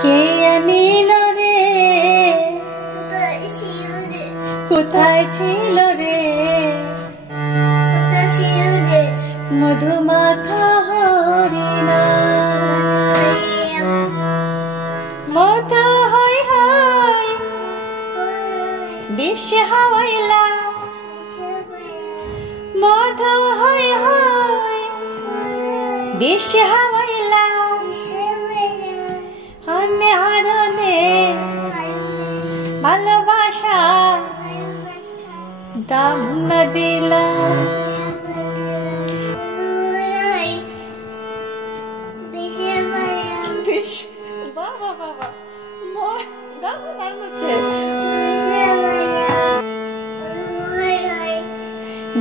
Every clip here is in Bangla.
কে আনিল রে কোথায় ছিল রে মধুমাখা হরিণা মধু হই হই বিশ্বে হাওয়াইলা মধু হই হই বিশ্বে হাওয়াইলা হনে হারনে ভালোবাসা দাম না দিলা বাবা বাবা দারুণ হচ্ছে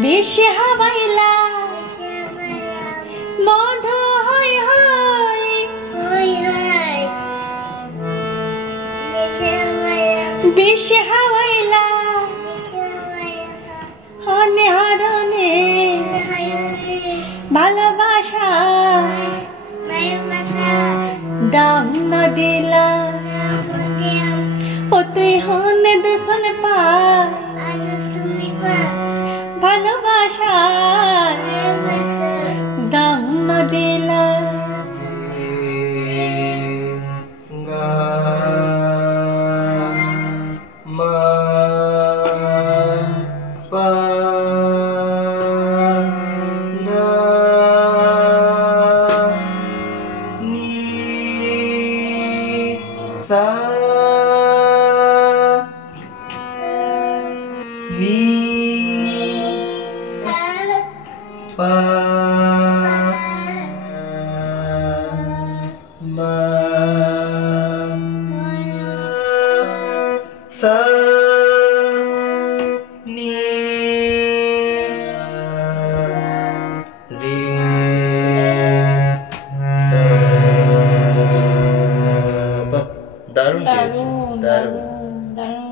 বিশ্বে হাওয়াইলা মধু হই হই বিশ্বে হাওয়াইলা হনে হারনে ভালোবাসা দাম না দিলা ও তুই হনে দূষণ পা ভালোবাসা দাম না দিলা দারুণ দারুণ দারুণ